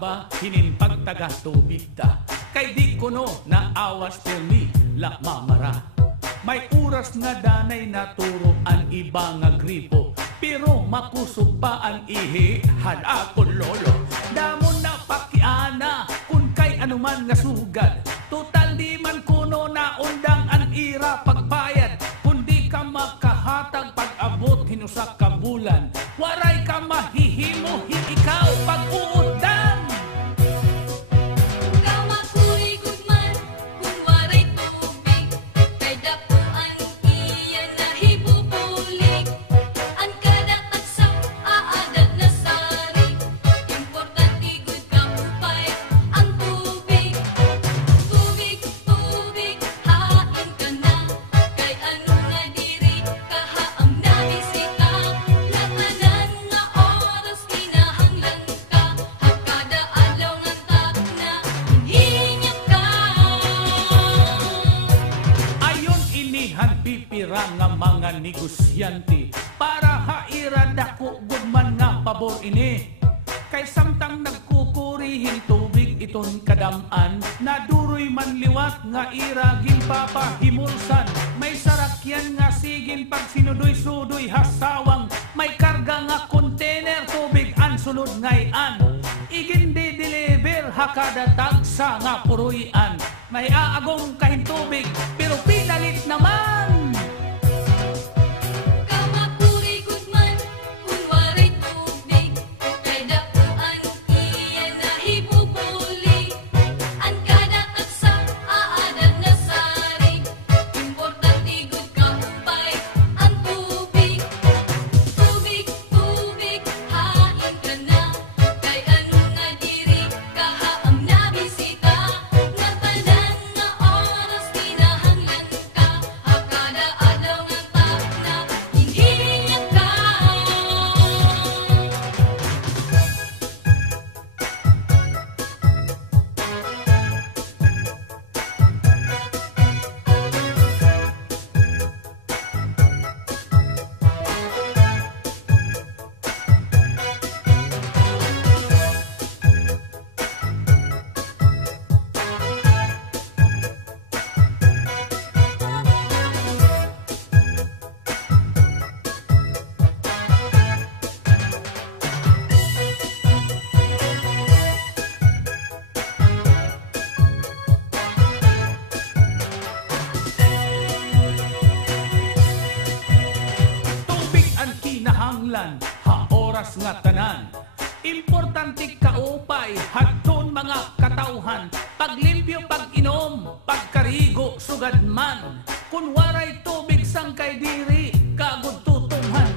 aba hinin pagtaga tubig ta. Kay di ko no na awas permi la mamara. May oras nga danay naturo ang iba nga gripo, pero makusog pa ang ihi han ako lolo. Damon na pakiana kun kay anuman nga sugad. Total di man kuno na undang ang ira pagbayad. Kundi ka makahatag pag-abot hinusa ka bulan. Waray ka mahihimo ikaw pag-uudan. Pipira nga mga negosyante para haira dako gudman nga pabor ini. Kay samtang nagkukurihin tubig iton kadaman, naduroy man liwat nga ira ginpapahimulsan. May sarakyan nga sigin pag sinudoy-sudoy hasawang, may karga nga container tubig an sulod ngayan. Igin di-deliver hakada tagsa nga puruyan. May aagong kahin tubig pero pinalit naman. Ha oras nga tanan, importante kaupay hadton mga katauhan. Paglimpyo, pag-inom, pagkarigo, sugad man. Kun waray tubig sang kay diri kagud tutunghan.